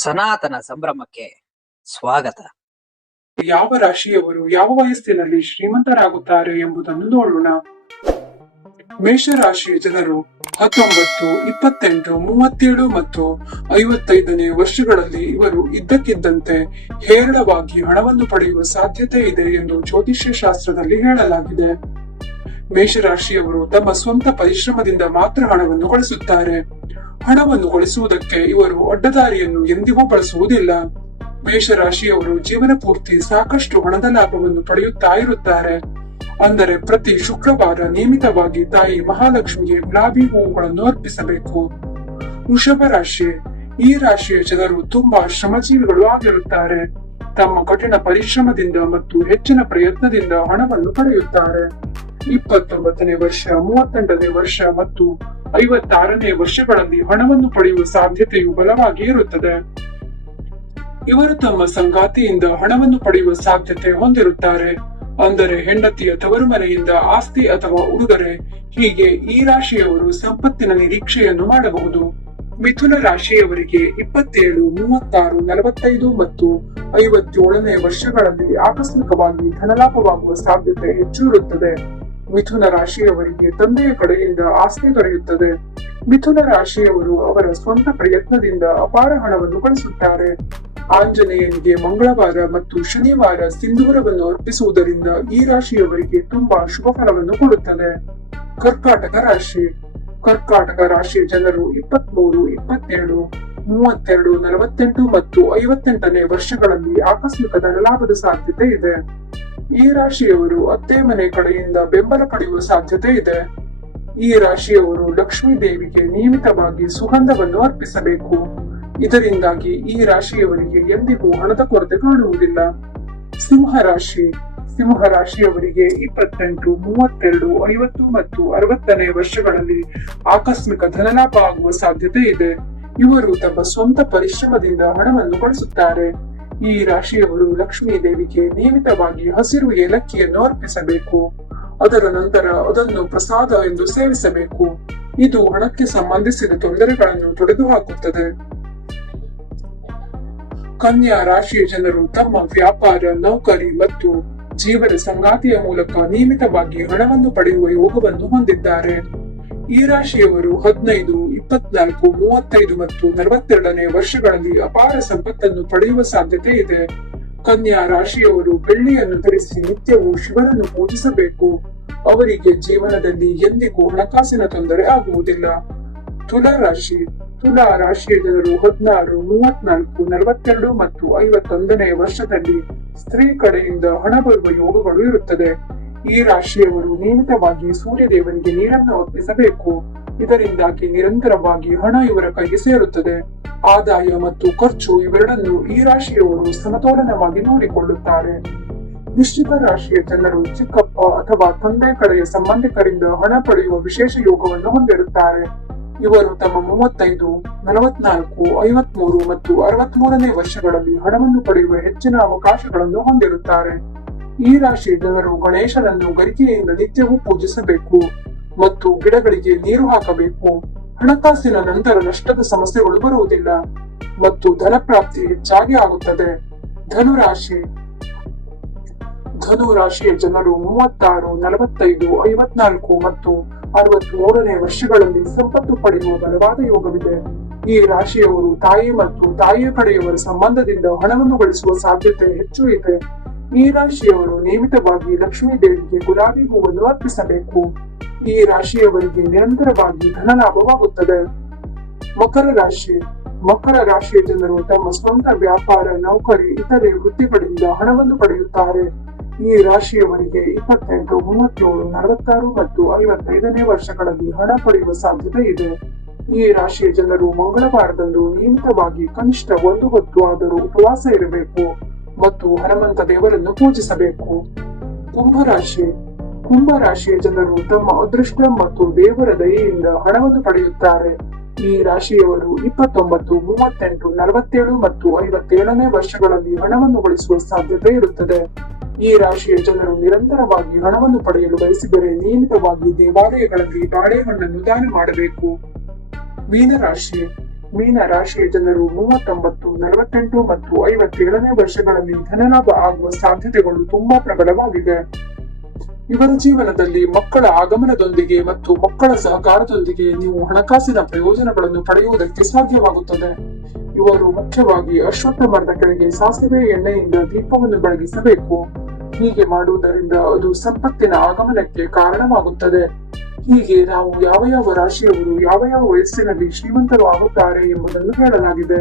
ಸನಾತನ ಸಂಭ್ರಮಕ್ಕೆ ಸ್ವಾಗತ. ಯಾವ ರಾಶಿಯವರು ಯಾವ ವಯಸ್ಸಿನಲ್ಲಿ ಶ್ರೀಮಂತರಾಗುತ್ತಾರೆ ಎಂಬುದನ್ನು ನೋಡೋಣ. ಮೇಷರಾಶಿಯ ಜನರು 19, 28, 37 ಮತ್ತು 55ನೇ ವರ್ಷಗಳಲ್ಲಿ ಇವರು ಇದ್ದಕ್ಕಿದ್ದಂತೆ ಹೇರಳವಾಗಿ ಹಣವನ್ನು ಪಡೆಯುವ ಸಾಧ್ಯತೆ ಇದೆ ಎಂದು ಜ್ಯೋತಿಷ್ಯ ಶಾಸ್ತ್ರದಲ್ಲಿ ಹೇಳಲಾಗಿದೆ. ಮೇಷರಾಶಿಯವರು ತಮ್ಮ ಸ್ವಂತ ಪರಿಶ್ರಮದಿಂದ ಮಾತ್ರ ಹಣವನ್ನು ಗಳಿಸುತ್ತಾರೆ. ಹಣವನ್ನು ಗಳಿಸುವುದಕ್ಕೆ ಇವರು ಅಡ್ಡದಾರಿಯನ್ನು ಎಂದಿಗೂ ಬಳಸುವುದಿಲ್ಲ. ಮೇಷರಾಶಿಯವರು ಜೀವನ ಪೂರ್ತಿ ಸಾಕಷ್ಟು ಹಣದ ಲಾಭವನ್ನು ಪಡೆಯುತ್ತಾ ಇರುತ್ತಾರೆ. ಅಂದರೆ ಪ್ರತಿ ಶುಕ್ರವಾರ ನಿಯಮಿತವಾಗಿ ತಾಯಿ ಮಹಾಲಕ್ಷ್ಮಿಗೆ ಗುಲಾಬಿ ಹೂವುಗಳನ್ನು ಅರ್ಪಿಸಬೇಕು. ವೃಷಭ ರಾಶಿ. ಈ ರಾಶಿಯ ಜನರು ತುಂಬಾ ಶ್ರಮಜೀವಿಗಳು ಆಗಿರುತ್ತಾರೆ. ತಮ್ಮ ಕಠಿಣ ಪರಿಶ್ರಮದಿಂದ ಮತ್ತು ಹೆಚ್ಚಿನ ಪ್ರಯತ್ನದಿಂದ ಹಣವನ್ನು ಪಡೆಯುತ್ತಾರೆ. 29ನೇ ವರ್ಷ, 38ನೇ ವರ್ಷ ಮತ್ತು 56ನೇ ವರ್ಷಗಳಲ್ಲಿ ಹಣವನ್ನು ಪಡೆಯುವ ಸಾಧ್ಯತೆಯು ಬಲವಾಗಿ ಇರುತ್ತದೆ. ಇವರು ತಮ್ಮ ಸಂಗಾತಿಯಿಂದ ಹಣವನ್ನು ಪಡೆಯುವ ಸಾಧ್ಯತೆ ಹೊಂದಿರುತ್ತಾರೆ. ಅಂದರೆ ಹೆಂಡತಿಯ ತವರು ಮನೆಯಿಂದ ಆಸ್ತಿ ಅಥವಾ ಉಡುಗೊರೆ, ಹೀಗೆ ಈ ರಾಶಿಯವರು ಸಂಪತ್ತಿನ ನಿರೀಕ್ಷೆಯನ್ನು ಮಾಡಬಹುದು. ಮಿಥುನ ರಾಶಿಯವರಿಗೆ 27, 36, 45 ಮತ್ತು 57ನೇ ವರ್ಷಗಳಲ್ಲಿ ಆಕಸ್ಮಿಕವಾಗಿ ಧನಲಾಭವಾಗುವ ಸಾಧ್ಯತೆ ಹೆಚ್ಚು ಇರುತ್ತದೆ. ಮಿಥುನ ರಾಶಿಯವರಿಗೆ ತಂದೆಯ ಕಡೆಯಿಂದ ಆಸ್ತಿ ದೊರೆಯುತ್ತದೆ. ಮಿಥುನ ರಾಶಿಯವರು ಅವರ ಸ್ವಂತ ಪ್ರಯತ್ನದಿಂದ ಅಪಾರ ಹಣವನ್ನು ಗಳಿಸುತ್ತಾರೆ. ಆಂಜನೇಯನಿಗೆ ಮಂಗಳವಾರ ಮತ್ತು ಶನಿವಾರ ಸಿಂಧೂರವನ್ನು ಅರ್ಪಿಸುವುದರಿಂದ ಈ ರಾಶಿಯವರಿಗೆ ತುಂಬಾ ಶುಭ ಫಲವನ್ನು ಕೊಡುತ್ತದೆ. ಕರ್ಕಾಟಕ ರಾಶಿ. ಕರ್ಕಾಟಕ ರಾಶಿಯ ಜನರು 23, 27, 32, 48 ಮತ್ತು 58ನೇ ವರ್ಷಗಳಲ್ಲಿ ಆಕಸ್ಮಿಕ ಧನಲಾಭದ ಸಾಧ್ಯತೆ ಇದೆ. ಈ ರಾಶಿಯವರು ಅತ್ತೆ ಮನೆ ಕಡೆಯಿಂದ ಬೆಂಬಲ ಪಡೆಯುವ ಸಾಧ್ಯತೆ ಇದೆ. ಈ ರಾಶಿಯವರು ಲಕ್ಷ್ಮೀ ದೇವಿಗೆ ನಿಯಮಿತವಾಗಿ ಸುಗಂಧವನ್ನು ಅರ್ಪಿಸಬೇಕು. ಇದರಿಂದಾಗಿ ಈ ರಾಶಿಯವರಿಗೆ ಎಂದಿಗೂ ಹಣದ ಕೊರತೆ ಕಾಣುವುದಿಲ್ಲ. ಸಿಂಹ ರಾಶಿ. ಸಿಂಹ ರಾಶಿಯವರಿಗೆ 28, 32, 50 ಮತ್ತು 60ನೇ ವರ್ಷಗಳಲ್ಲಿ ಆಕಸ್ಮಿಕ ಧನಲಾಭ ಆಗುವ ಸಾಧ್ಯತೆ ಇದೆ. ಇವರು ತಮ್ಮ ಸ್ವಂತ ಪರಿಶ್ರಮದಿಂದ ಹಣವನ್ನು ಗಳಿಸುತ್ತಾರೆ. ಈ ರಾಶಿಯವರು ಲಕ್ಷ್ಮೀ ದೇವಿಗೆ ನಿಯಮಿತವಾಗಿ ಹಸಿರು ಏಲಕ್ಕಿಯನ್ನು ಅರ್ಪಿಸಬೇಕು. ಅದರ ನಂತರ ಅದನ್ನು ಪ್ರಸಾದ ಎಂದು ಸೇವಿಸಬೇಕು. ಇದು ಹಣಕ್ಕೆ ಸಂಬಂಧಿಸಿದ ತೊಂದರೆಗಳನ್ನು ತೊಡೆದುಹಾಕುತ್ತದೆ. ಕನ್ಯಾ ರಾಶಿಯ ಜನರು ತಮ್ಮ ವ್ಯಾಪಾರ, ನೌಕರಿ ಮತ್ತು ಜೀವನ ಸಂಗಾತಿಯ ಮೂಲಕ ನಿಯಮಿತವಾಗಿ ಹಣವನ್ನು ಪಡೆಯುವ ಯೋಗವನ್ನು ಹೊಂದಿದ್ದಾರೆ. ಈ ರಾಶಿಯವರು 15, 24, 35 ಮತ್ತು 42ನೇ ವರ್ಷಗಳಲ್ಲಿ ಅಪಾರ ಸಂಪತ್ತನ್ನು ಪಡೆಯುವ ಸಾಧ್ಯತೆ ಇದೆ. ಕನ್ಯಾ ರಾಶಿಯವರು ಬೆಳ್ಳಿಯನ್ನು ಧರಿಸಿ ನಿತ್ಯವೂ ಶಿವನನ್ನು ಪೂಜಿಸಬೇಕು. ಅವರಿಗೆ ಜೀವನದಲ್ಲಿ ಎಂದಿಗೂ ಹಣಕಾಸಿನ ತೊಂದರೆ ಆಗುವುದಿಲ್ಲ. ತುಲಾ ರಾಶಿ. ತುಲಾ ರಾಶಿಯ ಜನರು 16, 34, 42 ಮತ್ತು 51ನೇ ವರ್ಷದಲ್ಲಿ ಸ್ತ್ರೀ ಕಡೆಯಿಂದ ಹಣ ಬರುವ ಯೋಗಗಳು ಇರುತ್ತದೆ. ಈ ರಾಶಿಯವರು ನಿಯಮಿತವಾಗಿ ಸೂರ್ಯ ದೇವರಿಗೆ ನೀರನ್ನು ಅರ್ಪಿಸಬೇಕು. ಇದರಿಂದಾಗಿ ನಿರಂತರವಾಗಿ ಹಣ ಇವರ ಕೈಗೆ ಸೇರುತ್ತದೆ. ಆದಾಯ ಮತ್ತು ಖರ್ಚು ಇವೆರಡನ್ನು ಈ ರಾಶಿಯವರು ಸಮತೋಲನವಾಗಿ ನೋಡಿಕೊಳ್ಳುತ್ತಾರೆ. ನಿಶ್ಚಿತ ರಾಶಿಯ ಜನರು ಚಿಕ್ಕಪ್ಪ ಅಥವಾ ತಂದೆ ಕಡೆಯ ಸಂಬಂಧಿಕರಿಂದ ಹಣ ಪಡೆಯುವ ವಿಶೇಷ ಯೋಗವನ್ನು ಹೊಂದಿರುತ್ತಾರೆ. ಇವರು ತಮ್ಮ 35, 44, 53 ಮತ್ತು 63ನೇ ವರ್ಷಗಳಲ್ಲಿ ಹಣವನ್ನು ಪಡೆಯುವ ಹೆಚ್ಚಿನ ಅವಕಾಶಗಳನ್ನು ಹೊಂದಿರುತ್ತಾರೆ. ಈ ರಾಶಿಯ ಜನರು ಗಣೇಶನನ್ನು ಗರಿಕೆಯಿಂದ ನಿತ್ಯವೂ ಪೂಜಿಸಬೇಕು ಮತ್ತು ಗಿಡಗಳಿಗೆ ನೀರು ಹಾಕಬೇಕು. ಹಣಕಾಸಿನ ನಂತರ ನಷ್ಟದ ಸಮಸ್ಯೆಗಳು ಬರುವುದಿಲ್ಲ ಮತ್ತು ಧನಪ್ರಾಪ್ತಿ ಹೆಚ್ಚಾಗಿ ಆಗುತ್ತದೆ. ಧನುರಾಶಿ. ಧನು ರಾಶಿಯ ಜನರು 36, 45, 54 ಮತ್ತು 63ನೇ ವರ್ಷಗಳಲ್ಲಿ ಸಂಪತ್ತು ಪಡೆಯುವ ಬಲವಾದ ಯೋಗವಿದೆ. ಈ ರಾಶಿಯವರು ತಾಯಿ ಮತ್ತು ತಾಯಿಯ ಕಡೆಯವರ ಸಂಬಂಧದಿಂದ ಹಣವನ್ನು ಗಳಿಸುವ ಸಾಧ್ಯತೆ ಹೆಚ್ಚು ಇದೆ. ಈ ರಾಶಿಯವರು ನಿಯಮಿತವಾಗಿ ಲಕ್ಷ್ಮೀ ದೇವಿಗೆ ಗುಲಾಬಿ ಹೂವನ್ನು ಅರ್ಪಿಸಬೇಕು. ಈ ರಾಶಿಯವರಿಗೆ ನಿರಂತರವಾಗಿ ಧನ ಲಾಭವಾಗುತ್ತದೆ. ಮಕರ ರಾಶಿ. ಮಕರ ರಾಶಿಯ ಜನರು ತಮ್ಮ ಸ್ವಂತ ವ್ಯಾಪಾರ, ನೌಕರಿ, ಇತರೆ ವೃತ್ತಿಗಳಿಂದ ಹಣವನ್ನು ಪಡೆಯುತ್ತಾರೆ. ಈ ರಾಶಿಯವರಿಗೆ 28, 37, 46 ಮತ್ತು 55ನೇ ವರ್ಷಗಳಲ್ಲಿ ಹಣ ಪಡೆಯುವ ಸಾಧ್ಯತೆ ಇದೆ. ಈ ರಾಶಿಯ ಜನರು ಮಂಗಳವಾರದಂದು ನಿಯಮಿತವಾಗಿ ಕನಿಷ್ಠ 1 ಹೊತ್ತು ಆದರೂ ಉಪವಾಸ ಇರಬೇಕು ಮತ್ತು ಹನುಮಂತ ದೇವರನ್ನು ಪೂಜಿಸಬೇಕು. ಕುಂಭರಾಶಿ. ಕುಂಭರಾಶಿಯ ಜನರು ತಮ್ಮ ಅದೃಷ್ಟ ಮತ್ತು ದೇವರ ದಯೆಯಿಂದ ಹಣವನ್ನು ಪಡೆಯುತ್ತಾರೆ. ಈ ರಾಶಿಯವರು 29, 38, 47 ಮತ್ತು 57ನೇ ವರ್ಷಗಳಲ್ಲಿ ಹಣವನ್ನು ಗಳಿಸುವ ಸಾಧ್ಯತೆ ಇರುತ್ತದೆ. ಈ ರಾಶಿಯ ಜನರು ನಿರಂತರವಾಗಿ ಹಣವನ್ನು ಪಡೆಯಲು ಬಯಸಿದರೆ ನಿಯಮಿತವಾಗಿ ದೇವಾಲಯಗಳಲ್ಲಿ ಬಾಳೆಹಣ್ಣನ್ನು ದಾನ ಮಾಡಬೇಕು. ಮೀನರಾಶಿ. ಮೀನ ರಾಶಿಯ ಜನರು 39, 48 ಮತ್ತು 57ನೇ ವರ್ಷಗಳಲ್ಲಿ ಧನಲಾಭ ಆಗುವ ಸಾಧ್ಯತೆಗಳು ತುಂಬಾ ಪ್ರಬಲವಾಗಿದೆ. ಇವರ ಜೀವನದಲ್ಲಿ ಮಕ್ಕಳ ಆಗಮನದೊಂದಿಗೆ ಮತ್ತು ಮಕ್ಕಳ ಸಹಕಾರದೊಂದಿಗೆ ನೀವು ಹಣಕಾಸಿನ ಪ್ರಯೋಜನಗಳನ್ನು ಪಡೆಯುವುದಕ್ಕೆ ಸಾಧ್ಯವಾಗುತ್ತದೆ. ಇವರು ಮುಖ್ಯವಾಗಿ ಅಶ್ವತ್ಥಮರದ ಕೆಳಗೆ ಸಾಸಿವೆ ಎಣ್ಣೆಯಿಂದ ದೀಪವನ್ನು ಬೆಳಗಿಸಬೇಕು. ಹೀಗೆ ಮಾಡುವುದರಿಂದ ಅದು ಸಂಪತ್ತಿನ ಆಗಮನಕ್ಕೆ ಕಾರಣವಾಗುತ್ತದೆ. ಹೀಗೆ ನಾವು ಯಾವ ಯಾವ ರಾಶಿಯವರು ಯಾವ ಯಾವ ವಯಸ್ಸಿನಲ್ಲಿ ಶ್ರೀಮಂತರು ಆಗುತ್ತಾರೆ ಎಂಬುದನ್ನು ಹೇಳಲಾಗಿದೆ.